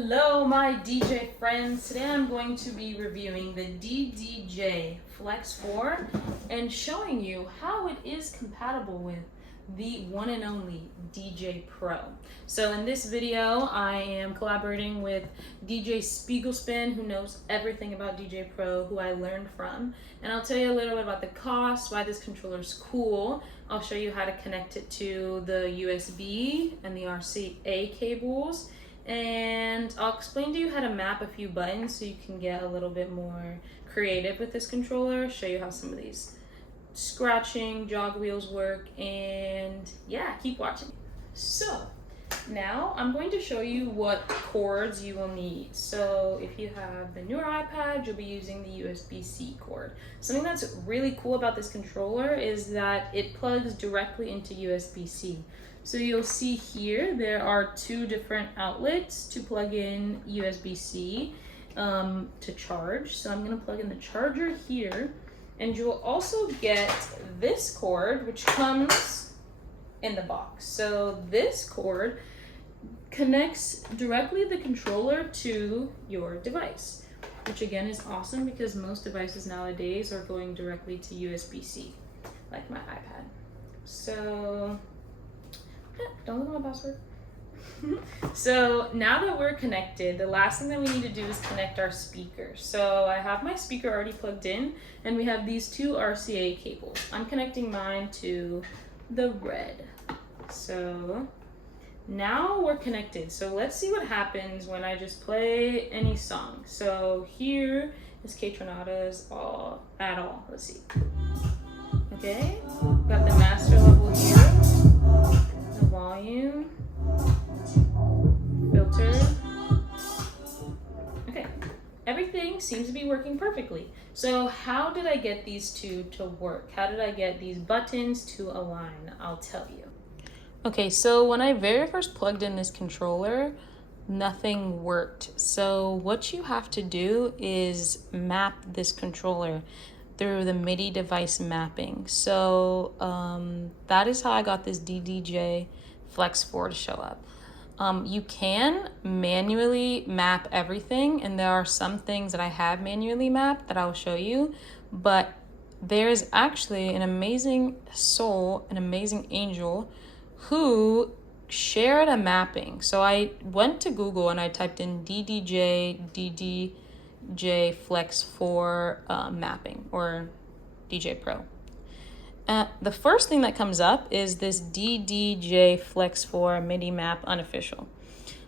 Hello my DJ friends, today I'm going to be reviewing the DDJ-FLX4 and showing you how it is compatible with the one and only Djay Pro. So in this video I am collaborating with DJ Spiegelspin, who knows everything about Djay Pro, who I learned from, and I'll tell you a little bit about the cost, why this controller is cool. I'll show you how to connect it to the USB and the RCA cables, and I'll explain to you how to map a few buttons so you can get a little bit more creative with this controller, show you how some of these scratching jog wheels work, and yeah, keep watching. So now I'm going to show you what cords you will need. So if you have the newer iPad, you'll be using the USB-C cord. Something that's really cool about this controller is that it plugs directly into USB-C. So you'll see here there are two different outlets to plug in USB-C to charge. So I'm going to plug in the charger here, and you will also get this cord, which comes in the box. So this cord connects directly the controller to your device, which again is awesome because most devices nowadays are going directly to USB-C, like my iPad. So don't look at my password. So now that we're connected, the last thing that we need to do is connect our speaker. So I have my speaker already plugged in, and we have these two RCA cables. I'm connecting mine to the red. So now we're connected. So let's see what happens when I just play any song. So here is Kaytranada's At All. Let's see. Okay, got the master level here, the volume, filter. Okay, everything seems to be working perfectly. So how did I get these two to work? How did I get these buttons to align? I'll tell you. Okay, so when I very first plugged in this controller, nothing worked. So what you have to do is map this controller through the Midi device mapping. So that is how I got this DDJ-FLX4 to show up. You can manually map everything, and there are some things that I have manually mapped that I'll show you, but there's actually an amazing soul, an amazing angel, who shared a mapping. So I went to Google and I typed in DDJ-FLX4 mapping, or Djay Pro. The first thing that comes up is this DDJ-FLX4 MIDI map unofficial.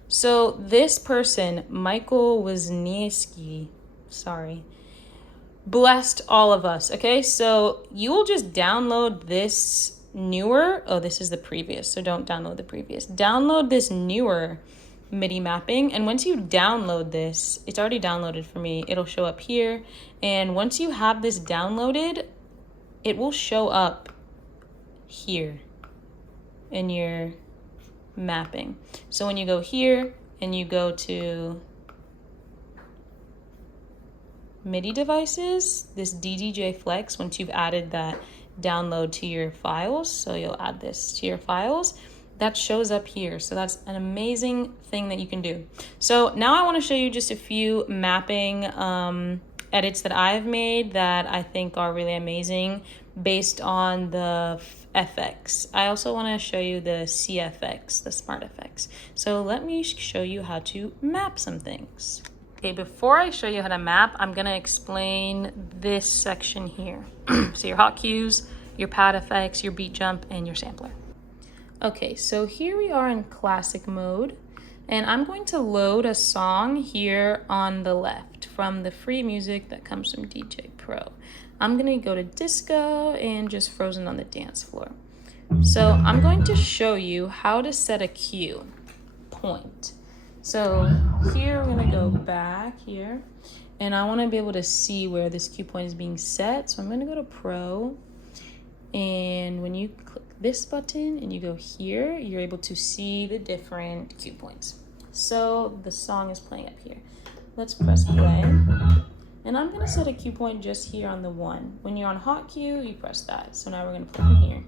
So this person, Michael Wisniewski, blessed all of us. Okay, so you will just download this newer, this is the previous, so don't download the previous. Download this newer MIDI mapping, and once you download this, it's already downloaded for me, it'll show up here, and once you have this downloaded, it will show up here in your mapping. So when you go here and you go to MIDI devices, this DDJ Flex, once you've added that download to your files, so you'll add this to your files, that shows up here. So that's an amazing thing that you can do. So now I want to show you just a few mapping edits that I've made that I think are really amazing based on the FX. I also want to show you the CFX, the Smart FX. So let me show you how to map some things. Okay, before I show you how to map, I'm going to explain this section here. So your hot cues, your pad effects, your beat jump, and your sampler. Okay, so here we are in classic mode, and I'm going to load a song here on the left from the free music that comes from Djay Pro. I'm going to go to disco and just frozen on the dance floor. So I'm going to show you how to set a cue point. So here we're going to go back here, and I want to be able to see where this cue point is being set. So I'm going to go to Pro, and when you click this button and you go here, you're able to see the different cue points. So the song is playing up here. Let's press play, and I'm going to set a cue point just here on the 1. When you're on hot cue, you press that. So now we're going to play from here.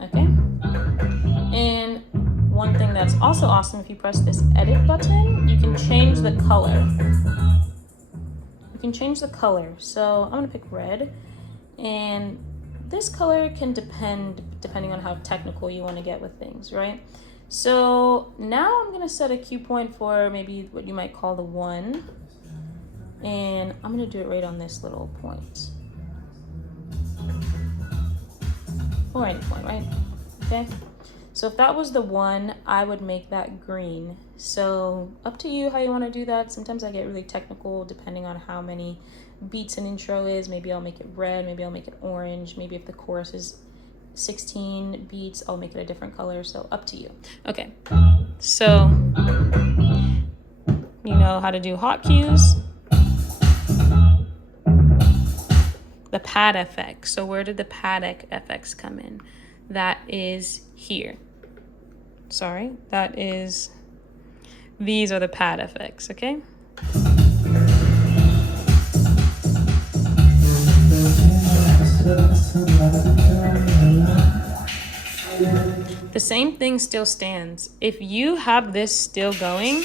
Okay, and one thing that's also awesome, if you press this edit button, you can change the color. You can change the color. So I'm gonna pick red, and this color can depending on how technical you want to get with things, right? So now I'm gonna set a cue point for maybe what you might call the 1, and I'm gonna do it right on this little point, or any point, right? Okay. So if that was the 1, I would make that green. So up to you how you want to do that. Sometimes I get really technical depending on how many beats an intro is. Maybe I'll make it red, maybe I'll make it orange, maybe if the chorus is 16 beats, I'll make it a different color. So up to you. Okay, so you know how to do hot cues. The pad effect. So where did the pad effects come in? That is here. Sorry, that is, these are the pad effects, okay? The same thing still stands. If you have this still going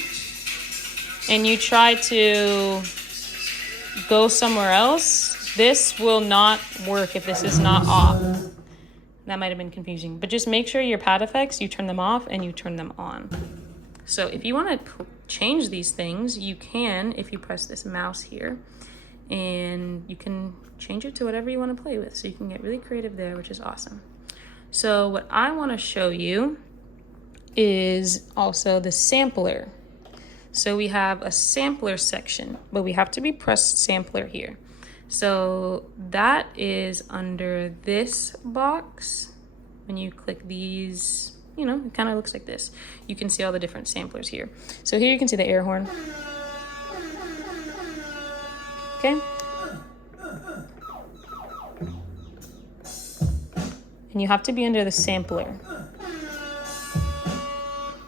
and you try to go somewhere else, this will not work if this is not off. That might have been confusing, but just make sure your pad effects, you turn them off and you turn them on. So if you want to change these things, you can if you press this mouse here, and you can change it to whatever you want to play with. So you can get really creative there, which is awesome. So what I want to show you is also the sampler. So we have a sampler section, but we have to be pressed sampler here. So that is under this box. When you click these, you know, it kind of looks like this. You can see all the different samplers here. So here you can see the air horn. Okay. And you have to be under the sampler.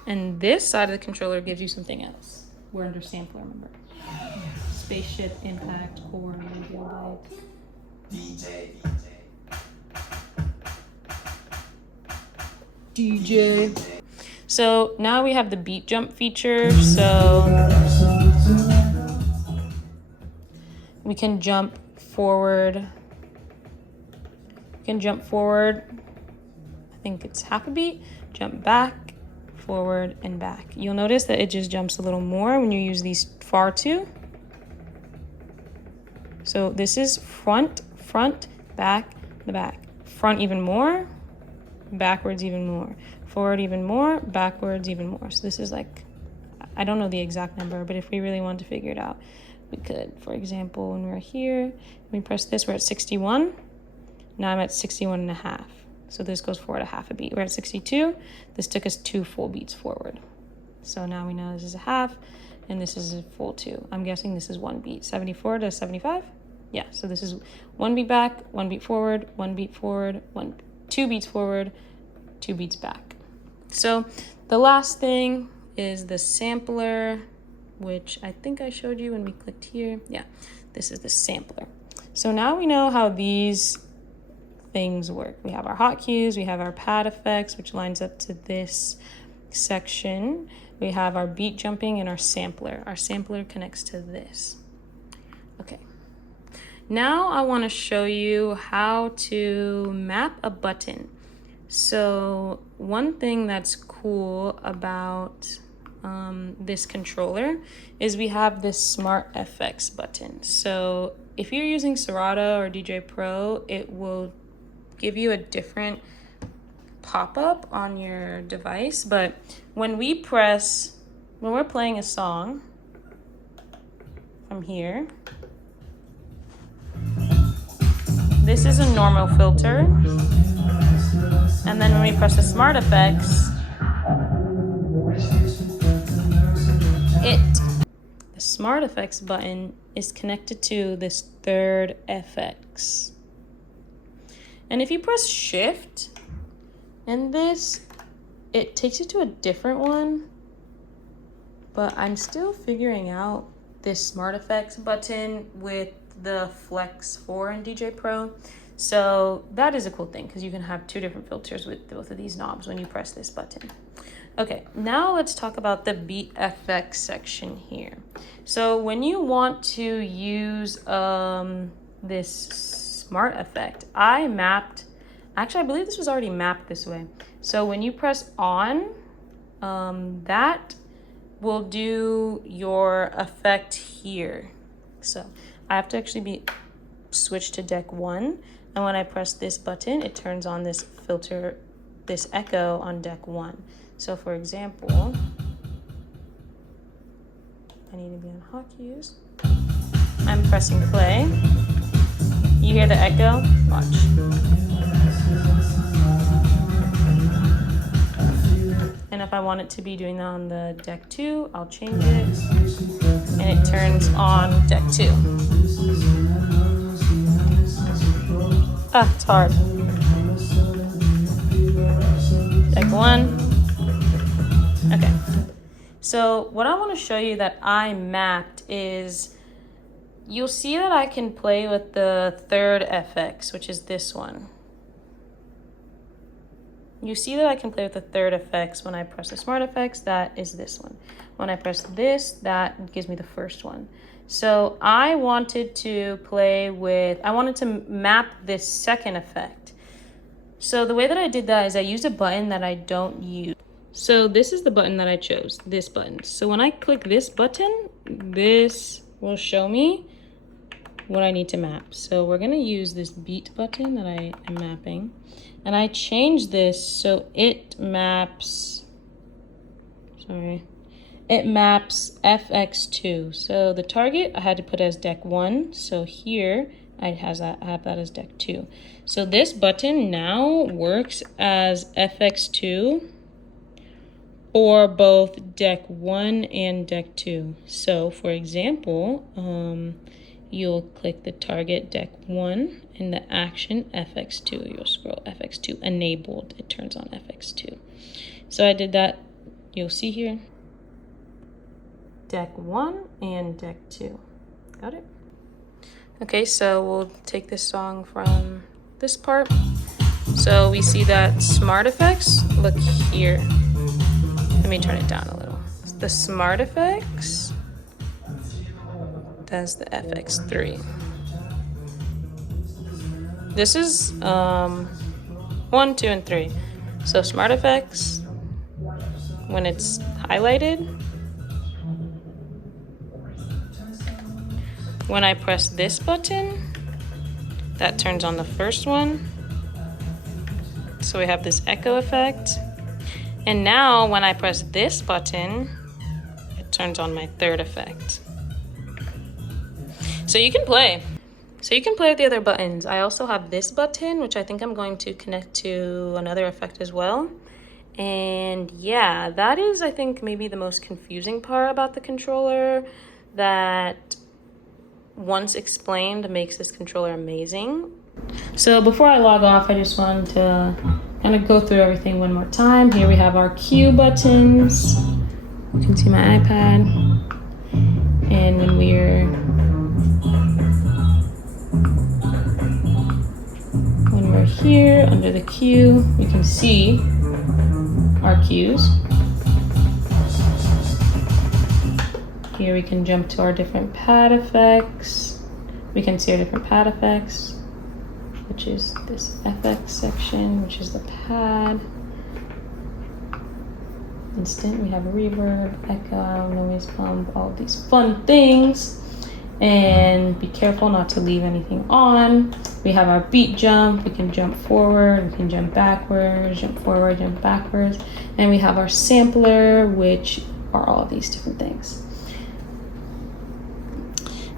And this side of the controller gives you something else. We're under sampler, remember? Spaceship, impact, core, DJ. So now we have the beat jump feature. So we can jump forward. We can jump forward. I think it's half a beat. Jump back, forward, and back. You'll notice that it just jumps a little more when you use these far two. So this is front, back, the back. Front even more, backwards even more. Forward even more, backwards even more. So this is like, I don't know the exact number, but if we really want to figure it out, we could. For example, when we're here, we press this, we're at 61. Now I'm at 61 and a half. So this goes forward a half a beat. We're at 62. This took us 2 full beats forward. So now we know this is a half and this is a full 2. I'm guessing this is 1 beat, 74 to 75. Yeah, so this is 1 beat back, 1 beat forward, 1 beat forward, 2 beats forward, 2 beats back. So the last thing is the sampler, which I think I showed you when we clicked here. Yeah, this is the sampler. So now we know how these things work. We have our hot cues, we have our pad effects, which lines up to this section. We have our beat jumping and our sampler. Our sampler connects to this. Okay. Now I want to show you how to map a button. So one thing that's cool about this controller is we have this Smart FX button. So if you're using Serato or DJ Pro, it will give you a different pop-up on your device. But when we're playing a song from here, this is a normal filter. And then when we press the Smart FX, the Smart FX button is connected to this third FX. And if you press Shift and this, it takes you to a different one. But I'm still figuring out this Smart FX button with the Flex 4 in DJ Pro. So that is a cool thing because you can have 2 different filters with both of these knobs when you press this button. Okay, now let's talk about the beat FX section here. So when you want to use this smart effect, actually I believe this was already mapped this way. So when you press on, that will do your effect here. So I have to actually switch to deck 1, and when I press this button, it turns on this filter, this echo on deck 1. So for example, I need to be on hot cues. I'm pressing play. You hear the echo? Watch. And if I want it to be doing that on the deck 2, I'll change it, and it turns on deck 2. It's hard. Deck 1. Okay. So what I want to show you that I mapped is, you'll see that I can play with the third FX, which is this one. You see that I can play with the third effects when I press the smart effects, that is this one. When I press this, that gives me the first one. So I wanted to map this second effect. So the way that I did that is I used a button that I don't use. So this is the button that I chose, this button. So when I click this button, this will show me what I need to map. So we're gonna use this beat button that I am mapping. And I changed this so it maps FX2. So the target I had to put as deck 1. So here I have that as deck 2. So this button now works as FX2 or both deck 1 and deck 2. So for example, you'll click the target deck 1 and the action FX2. You'll scroll FX2 enabled. It turns on FX2. So I did that. You'll see here. Deck 1 and deck 2. Got it? Okay, so we'll take this song from this part. So we see that smart effects, look here. Let me turn it down a little. The smart effects, that's the FX3. This is 1, 2, and 3. So smart effects, when it's highlighted, when I press this button, that turns on the first one. So we have this echo effect. And now when I press this button, it turns on my third effect. So you can play. With the other buttons. I also have this button, which I think I'm going to connect to another effect as well. And yeah, that is, I think, maybe the most confusing part about the controller, that once explained makes this controller amazing. So before I log off, I just wanted to kind of go through everything one more time. Here we have our cue buttons. You can see my iPad. And when we're here under the cue, you can see our cues. Here we can jump to our different pad effects. We can see our different pad effects, which is this FX section, which is the pad. Instant, we have reverb, echo, noise pump, all these fun things. And be careful not to leave anything on. We have our beat jump. We can jump forward, we can jump backwards, jump forward, jump backwards. And we have our sampler, which are all of these different things.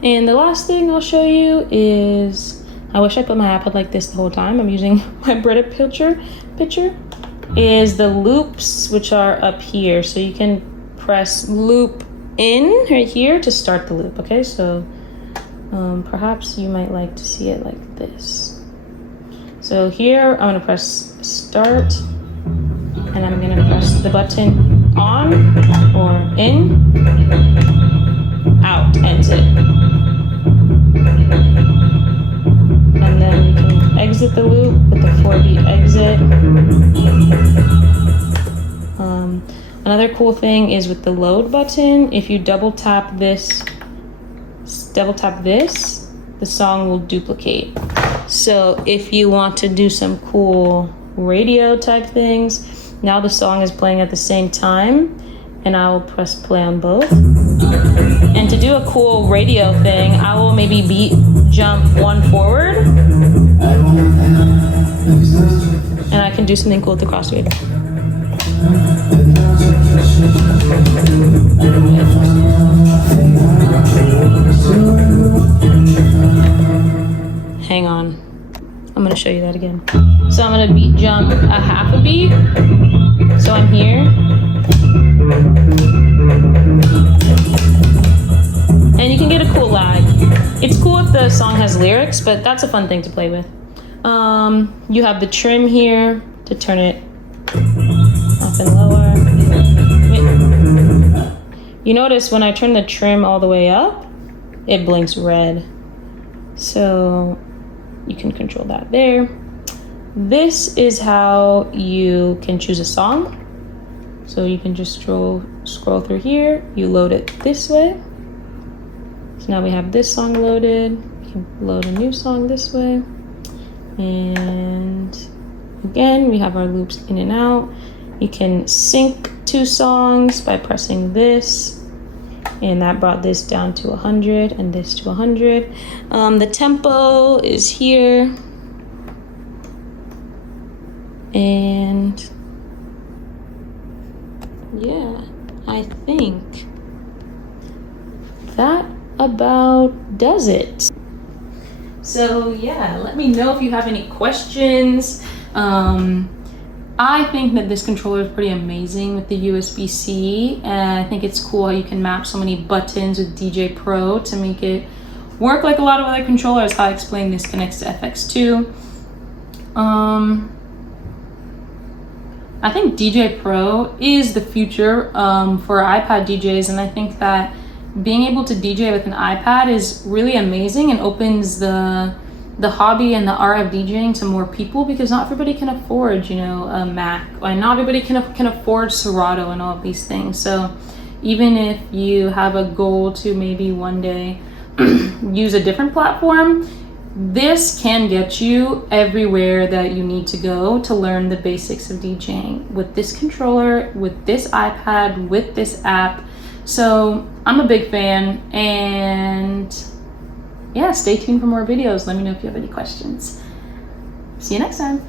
And the last thing I'll show you is, I wish I put my iPad like this the whole time. I'm using my Brita picture, is the loops, which are up here. So you can press loop in right here to start the loop. Okay, so perhaps you might like to see it like this. So here I'm gonna press start, and I'm gonna press the button on or in, out, ends it. And then you can exit the loop with the 4-beat exit. Another cool thing is with the load button, if you double tap this, the song will duplicate. So if you want to do some cool radio type things, now the song is playing at the same time, and I will press play on both. And to do a cool radio thing, I will maybe beat jump one forward, and I can do something cool with the crossfade. Hang on, I'm gonna show you that again. So I'm gonna beat jump a half a beat. So I'm here. And you can get a cool lag. It's cool if the song has lyrics, but that's a fun thing to play with. You have the trim here to turn it up and lower. You notice when I turn the trim all the way up, it blinks red. So you can control that there. This is how you can choose a song. So you can just scroll through here. You load it this way. So now we have this song loaded. We can load a new song this way. And again, we have our loops in and out. You can sync two songs by pressing this. And that brought this down to 100 and this to 100. The tempo is here. And yeah, I think that about does it. So yeah, let me know if you have any questions. I think that this controller is pretty amazing with the USB-C, and I think it's cool how you can map so many buttons with DJ Pro to make it work like a lot of other controllers. How I explained this connects to FX2. I think DJ Pro is the future for iPad DJs, and I think that being able to DJ with an iPad is really amazing and opens the hobby and the art of DJing to more people, because not everybody can afford, you know, a Mac, and not everybody can afford Serato and all of these things. So even if you have a goal to maybe one day use a different platform, this can get you everywhere that you need to go to learn the basics of DJing with this controller, with this iPad, with this app. So I'm a big fan, and yeah, stay tuned for more videos. Let me know if you have any questions. See you next time.